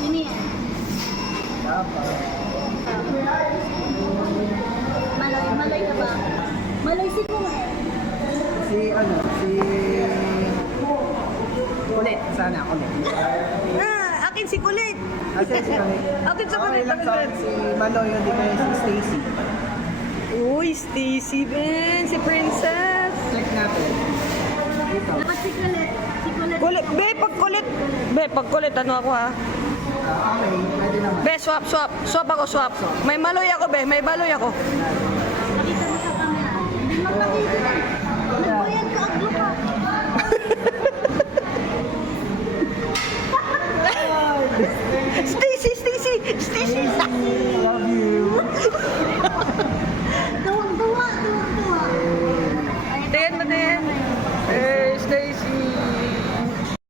Sino yan? Maloy ka ba? Maloy si Kuya. Si Kulit, sana Kulit. Akin si Kulit. Kasi si Kulit. Akin sa Okay Kulit. lang sa akin, si Maloy, hindi kayo si Stacy. Uy, Stacy, Ben. Si Princess. Check natin. Dito. Dapat si Kulit. Si Kulit. Kulit. Be, pag kulit, ano ako ha? Okay, pwede naman. Be, swap. Swap ako, swap. May maloy ako, be. May baloy ako. Pakita mo sa camera. Hindi magpakita. Nagbayad ka, aglo ka. Stacy.